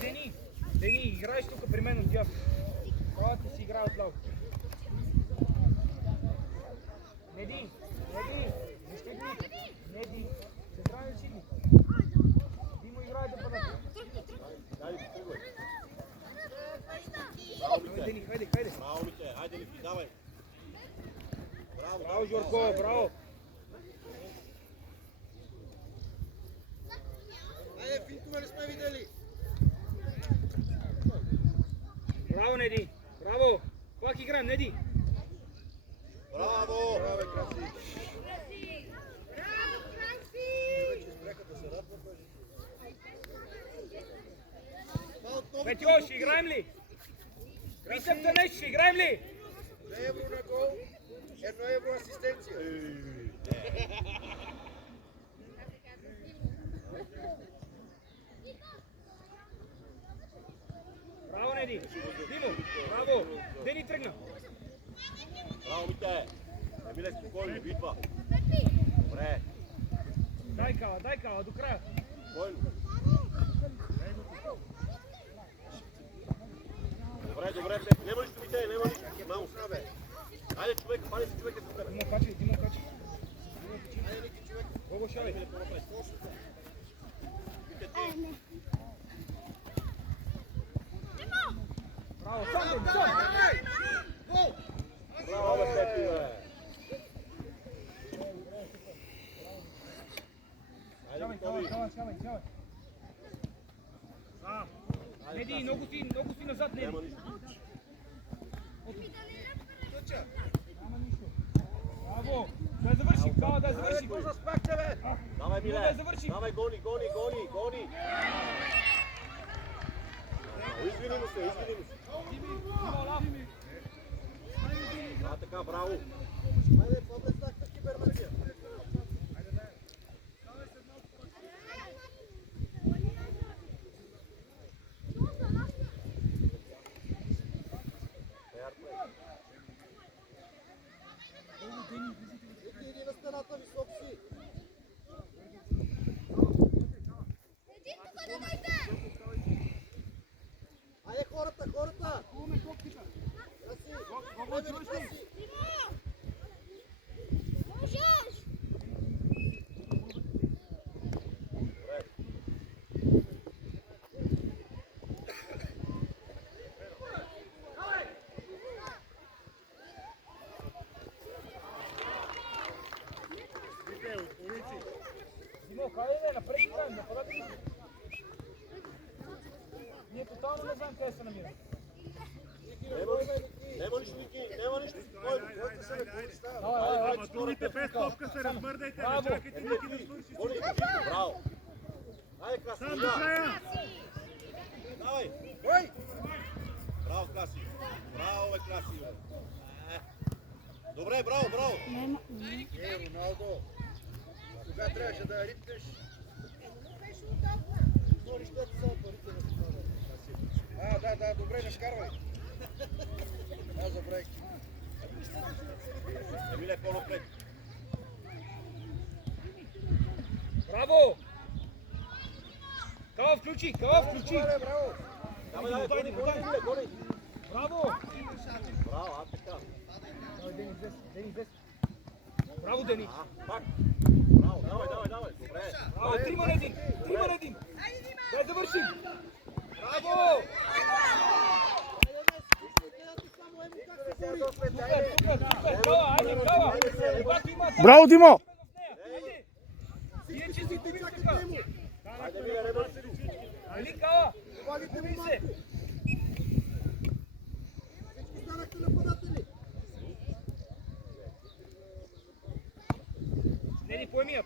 Дени, играеш тук при мен от дясно. Колата си играе отляво. Неди, защитник, Неди, централен защитник. Димо играе да бъдат. Дени, хайде. Браво, Мите, хайде ли, давай. Браво, Жорко, браво. Хайде, финтове ли сме видели? Браво, Неди, браво. Пак играем, Неди. Браво! Браво, Краси! Петьо, ще играем ли? Питам те нещо, ще играем ли? 2 евро на гол, 1 евро асистенция. Браво, Неди. Димо, браво. Дени тръгна. Браво, Мите! Емиле, спокойно, битва. Добре. Дай кава, до края. Спокойно. Добре, няма нищо, Мите, няма нищо. Мамо, бе. Хайде, човек, пали си човека тук. Димо качи. Хайде, Ники, човек. Гого, шавай. Браво, сам. Браво, бе, Пети, бе. Шавай. Неди, много си назад, Неди. Няма нищо. Няма нищо. Браво. Да завършим. Давай, Миле. Давай, гони. Извини му се. Да, така, браво. Хайде, по-блестахта кибернация. Иди на стената, висок си. Айде хората! Краси! Димо, хайде, напред играем, нападате ли? Ние тотално не знаем къде се намираме. Нема нищо, спокойно. Ама другите без топка се размърдайте, не чакайте Ники да свърши. Браво! Айде, Краси! Сам до края! Давай! Бой! Браво, Краси! Браво, Краси! Добре, браво! Роналдо! Кога трябваше да рипнеш? Нищата са парите на това. Да, добре, не вкарвай. Аз забравих. Емиле, по-напред. Браво! Кава включи! Браво! Давай, гони! Браво! Браво, така. Дени, вес. Браво, Дени! Пак! Браво, давай! Добре! Браво, 3 на 1! Дай да вършим! Браво! Супер! Кава! Браво, Димо! Вие че си добри така! Хайде, Миле, не бъде. Али, Кава? Добри се! Станахте нападатели! Неди, поемия!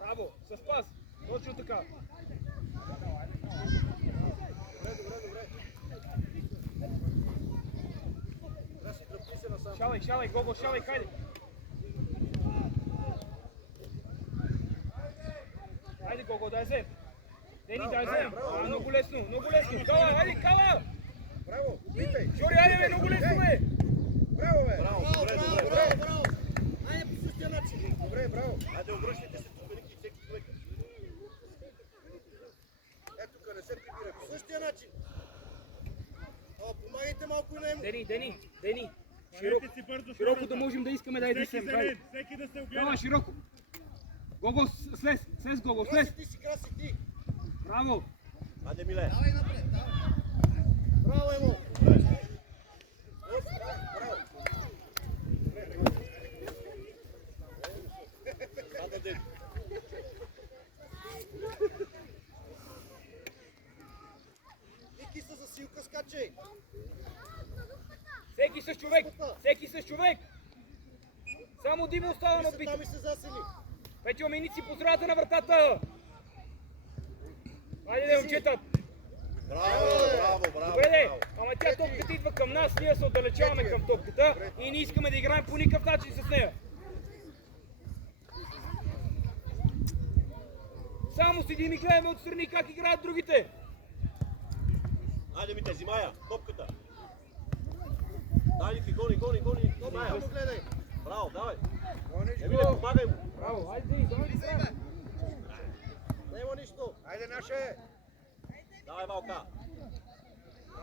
Браво, с пас! Точно така! Шавай, Гого, хайде! Хайде, Гого, дай взем! Дени, дай взем! Много лесно! Кала, хайде, Кала! Браво! Питай! Жори, хайде, много лесно, бе! Браво, бе! Браво! Айде по същия начин! Добре, браво! Айде, обръщайте се тук, Ники, всеки човек! тук, не се прибира. По същия начин. Помагайте малко и на Емо. Дени. Хванете си бързо Широко хората. да можем да искаме да е Всеки десем. за ред, всеки да се огледа. Давай, широко. Гого, слез, Гого, слез. Краси ти си, краси ти. Браво. Айде, Миле. Давай напред, давай. Браво, Емо. Браво. Ники са засилка, скачай. Всеки с човек. Само Дима остава на Ти са опит. там и се засили. Петьо, миници по средата на вратата. Хайде, момчета. Браво. Добре, ама тя топката идва към нас, ние се отдалечаваме към топката и не искаме да играем по никакъв начин с нея. Само седим и гледаме отстрани как играят другите. Айде, Мите, Зимая, топката. Дай, Ники, гони. Зимая. Само гледай. Браво, давай. Гониш Емиле, го. помагай му. Браво, хайде, давай сега. Нема нищо. Айде, наше. Давай, Валка.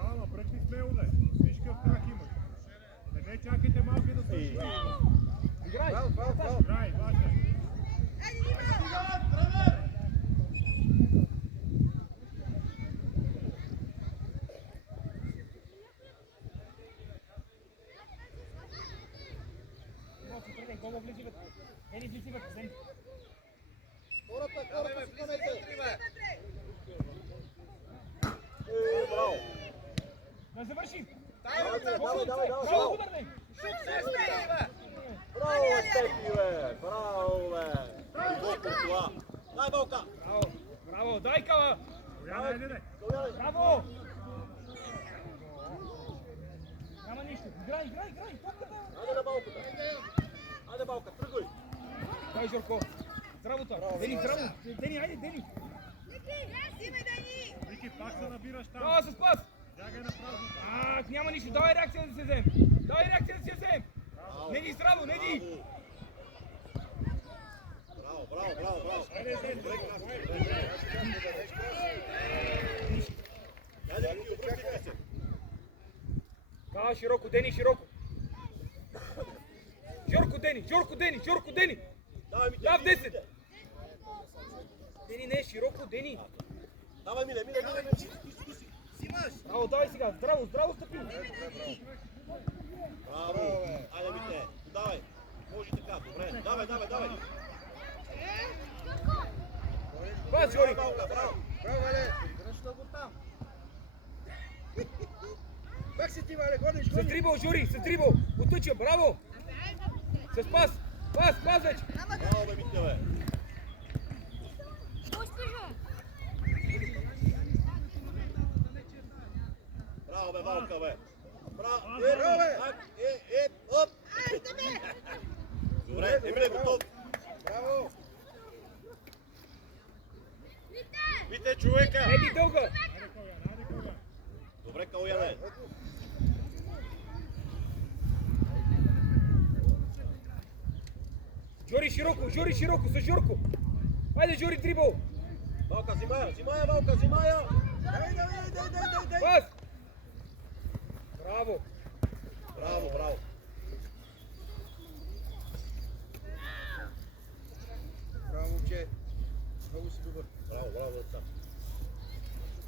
Ама, бръкни смело, да. Виж какъв крак имаш. Не чакайте малко да свърши. Играй. Фал. Играй, Вася. Гого влизи вътре. Ени влизи вътре. Хората си гонете. Браво. Да завършим. Давай. Браво, ударне. Браво, Стефи, бе. Браво, бе. Гол по това. Дай, Валка. Браво, дай кала. Айде. Браво. Няма нищо. Играй. Топката. Айде на Валката. Айде, Валка, тръгвай. Дай, Жорко. Здраво. Дени, здраво. Дени, айде, Дени. Ники, пак се набираш там. Браво, с пас. Бягай на празно. Няма нищо. Давай реакция да се взем. Неди, здраво, Неди. Браво. Айде, Айде, Ники, обръщайте се. Кала широко, Дени, широко. Жорко, Дени. Давай, Мите. Да, в 10. Дени, не, широко, Дени. Давай, Миле. Ти си. Браво, давай сега. Здраво стъпи. Браво. Айде, Мите. Давай. Може така, добре. Давай. Пас, Жори. Браво. Браво, Вале. Защо го там? Как си ти, Вале? Гониш. С дрибъл, Жори, с дрибъл. Отъча, браво. С пас. Пас вече. Браво, бе, Мите, бе. Браво, бе, Валка, бе. Браво, бе. Оп. Добре, Емиле, готов. Браво. Мите, човека. Еди дълга. Добре, Калуяне. Жори широко, с Жорко. Хайде, Жори, дрибъл. Валка, Зимая, Валка. Дай. Пас. Браво. Браво. Браво, момче. Много си добър. Браво, отца.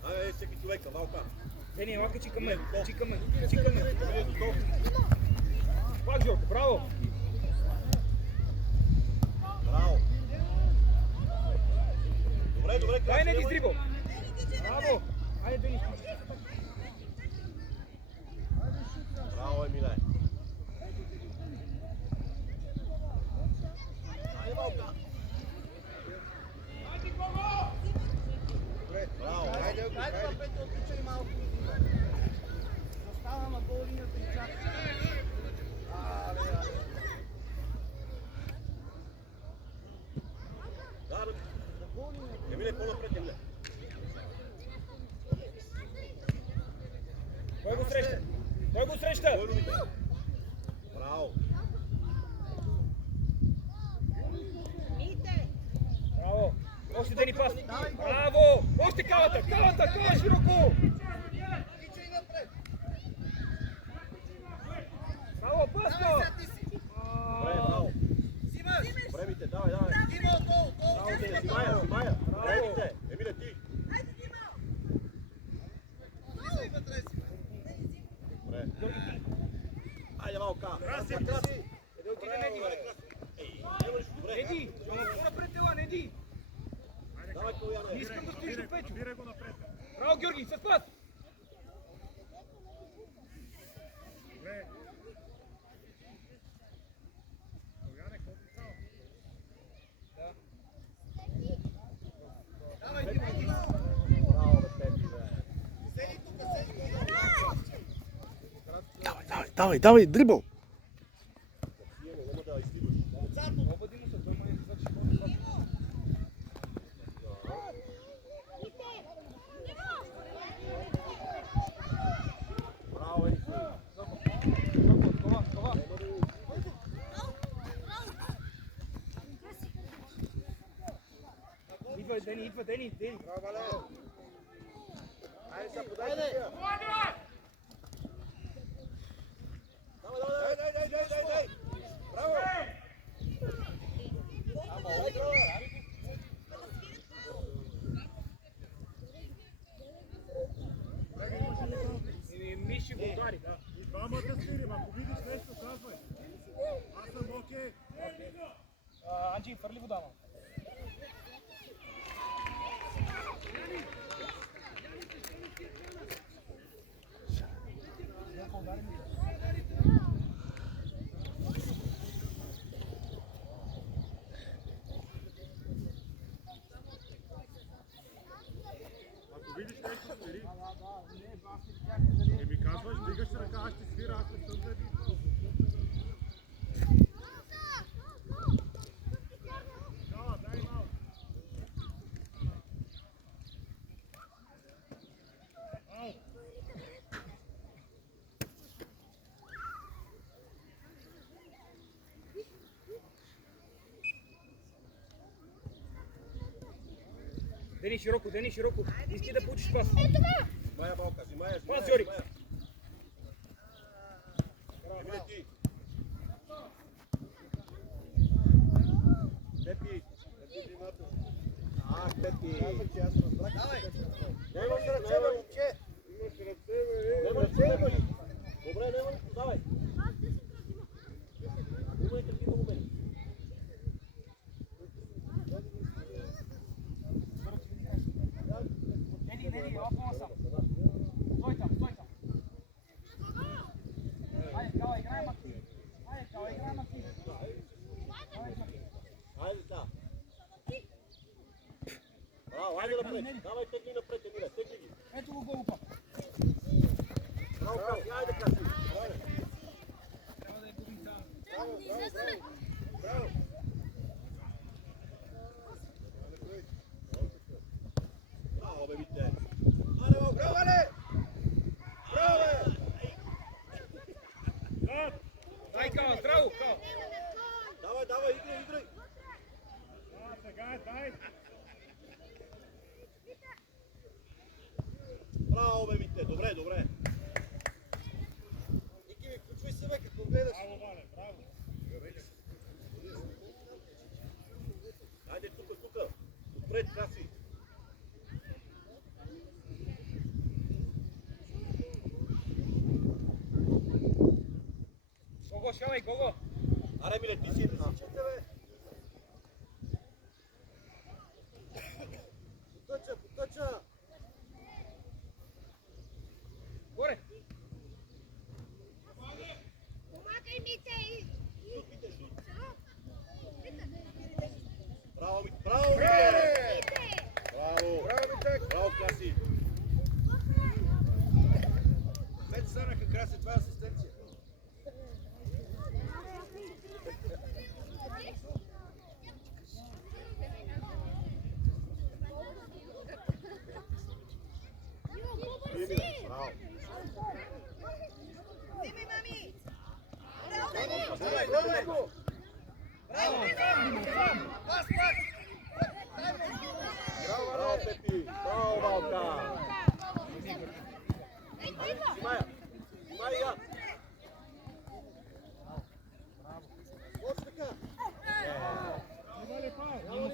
Айде, всеки човека, Валка. Дени, лака, чикаме. Емиле, готов. Пак, Жорко, браво. Браво. Добре, Дай, Неди, с красиво. дрибъл. Браво. Хайде, Дени. Браво, Емиле. Айде, Валка. Добре. Браво. Айде, отключай малко. Застава на гол линията и чака. Да, Емиле, по-напред, Емиле. Кой го среща? Кой любите? Браво. Браво. Още Дени пас. Браво. Браво! Още калата, кала широко! Тичай напред. Браво, пасно! Давай сега ти си. Добре, браво. Взимаш. Времите, давай, давай. Дима, гол, гол. Браво, Деня, Симая. Времите. Емиле, ти. Влизай вътре си. Добре. Айде, малка. Краси. Къде отиде Неди? Добре. Неди! По-напред тела, Неди! Давай, Коляне. Не искам да стоиш до Печо! Набирай го напред. Браво, Георги, с пас! Добре. Коляне, какво ти става? Давай, Дима, Дима. Браво, бе, Пепи, бе. Седи тук, седи тук. Давай, дрибъл! Имаме, няма да изтиваш. Обади му се, той му е значи по-напред. Браво, Енисо. Това. Идва Дени. Браво, Вале. Айде, сега подай София. Дай. Браво. Миши го удари, да. И двамата свирим, ако видиш нещо, казвай. Аз съм окей. Анджи, фърли вода, ма. Ако видиш нещо, свири. Ми казваш, дигаш ръка, аз ще свира, аз не съм зади. Дай малко. Дени широко. Иски да получиш пас. Зимая, малка, зимая. Пас, Жорик. Емиле, ти. Пепи. Ах, Пепи. Давай. Нема се ръце, бе, момче. Нема ръце, бе. Добре, нема ръце, давай. Има и такива моменти. Неди, опа сам. Стой там. Айде, кала, играем активно. Айде сега. Браво, айде напред. Давай, тегли напред, Емиле, тегли ги. Ето го голупа. Браво, Краси, айде, Краси. Трябва да я губим там. Браво. Браво, бе, вите. Браво, Вале. Браво, бе. Дай, кала, здраво, кала. Давай, играй. Сега, дай. Браво, бе, вите, добре. Ники, включвай се, бе, какво гледаш? Браво, Вале, браво. Айде, тук. Отпред, Краси. Гого, шалай, Гого. Аре, Емиле, ти си. Потъча. Горе. Помагай ми те! Браво, Емиле. Браво. Митек. Браво, Краси. Вече станаха Краси, това е асистенция. Емиле, браво. Взимай, мами! Давай. Браво, Пепи. Снимай я. Вот така. Има ли фаул? Няма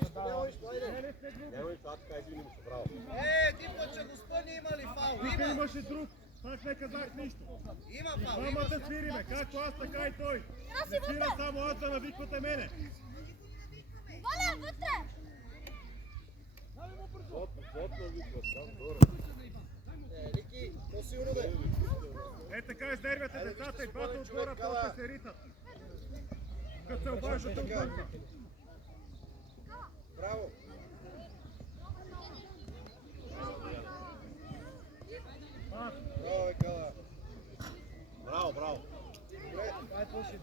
нищо, айде. Не ли сте други? Няма нищо, аз така извиним се, браво. Дипче, господи, има ли фаул? Тук имаше друг. Пак не казах нищо. Има фаул. Двамата свириме, както аз, така и той. Не свира само аз да навиквате мене. Воля, вътре! Зотно виква, сам, добре. Ники, по-сигурно бе. Е така изнервяте децата и двата отгора после се ритат. Като се обаждате отвънка. Браво. Пак. Браво, Кала. Браво, браво. Добре, ай после.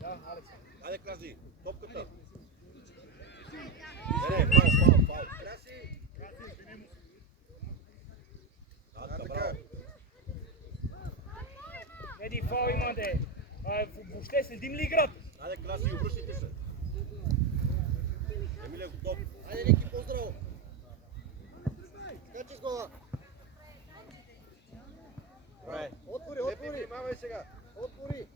Да, Алекс. Айде, Краси, топката. Не, фаул. Краси. Така, Така. браво. Еди, фал има де. Въобще следим ли играта? Айде, Краси, обръщайте се. Емилия, готов. Айде, Ники, поздраво. Скачи с глава. Добре. Отвори, отвори. Внимавай сега. Отвори.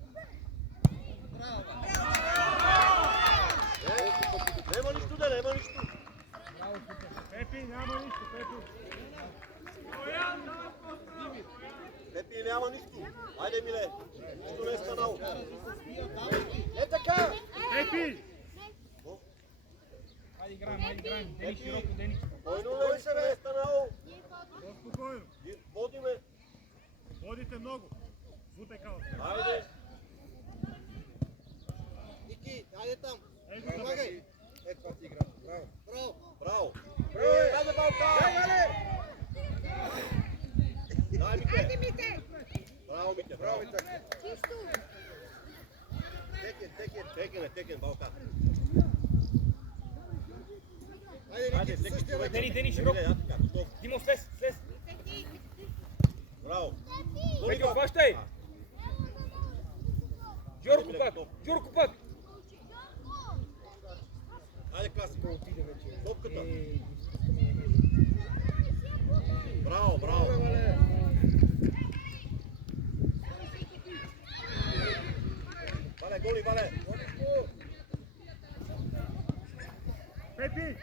Нема нищо, да, нема нищо. Пепи, няма нищо, Пепи. Пепи, няма нищо. Айде, Емиле. Нищо не е станало. Е така. Пепи! Хайде играем. Дени широко, Дени. Спокойно, не е станало. По-спокойно. Водиме. Водите много. Бутай као. Айде. Ники, айде там. Ей го да Помагай. Е, това ти игра. Браво. Браво. Браво. Браво. Айде, Балка. Дай, Мите. Айде, Мите! Браво, Мите. Браво, Браво. Мите. Чисто! Текен, Балка. Айде, Айде, Ники, всеки същия човек. ръка. Дени, широко. Емиле, така, готов. Димо, слез. Браво. Петко, хващай. Жорко пак. Айде, Краси. Топката. Браво. Вале, голи, Вале. Пепи!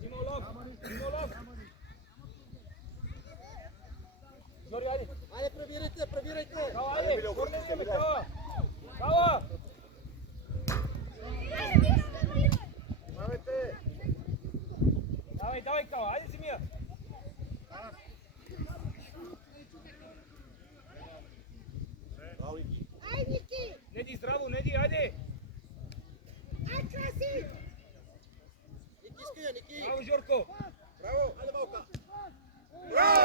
Димо лов. Жори, айде. Айде, пребирайте. Кала, Айде, айде. Емиле, обръщай се, Емиле. Кала. Внимавайте. Давай, Кала. Айде, Симия. Браво, Ники. Ай, Ники! Неди, здраво, Неди, айде. Ай, Краси! Ники, иска я, Ники. Браво, Жорко. Браво. Айде, Балка. Браво.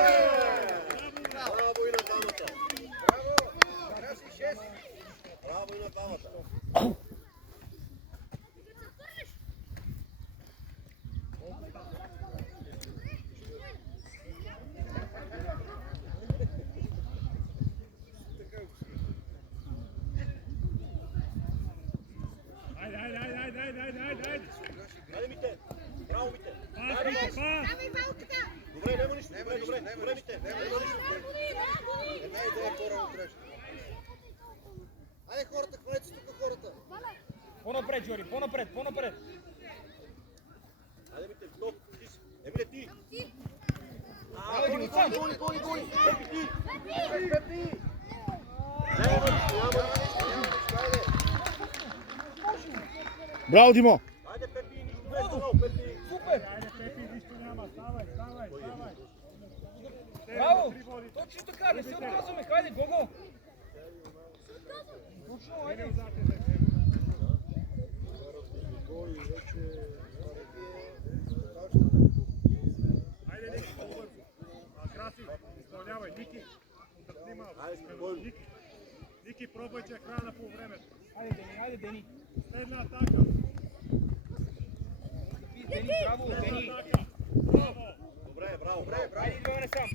Браво и на двамата. Браво. Краси 6. Браво и на двамата. Айде! Айде, Мите. Браво, Мите. Пас, Мите, пас! Давай малката! Добре, нема нищо. Добре, Мите. Една идея по-рано трябваше. Айде хората, хванете се тук хората. По-напред, Жори, по-напред. Айде, Мите, готов. Ти си. Емиле, ти. Давай, Димо, сам. Голи. Пепи, ти. Пепи. Няма нищо. Айде. Браво, Димо! Айде, Пепи, нищо не е станало, Пепи. Супер. Айде, Пепи, нищо няма. Ставай! Браво. Точно така, не се отказваме. Хайде, го. Точно, айде. Айде, Ники, по-бързо. Краси, изпълнявай. Ники, отдъхни малко. Айде, спокойно. Ники, пробвай, че е храна по времето. Айде, Дени. Следна атака. Дени, браво, Дени. Атака. Браво! Добре, браво. Айде, идваме насам.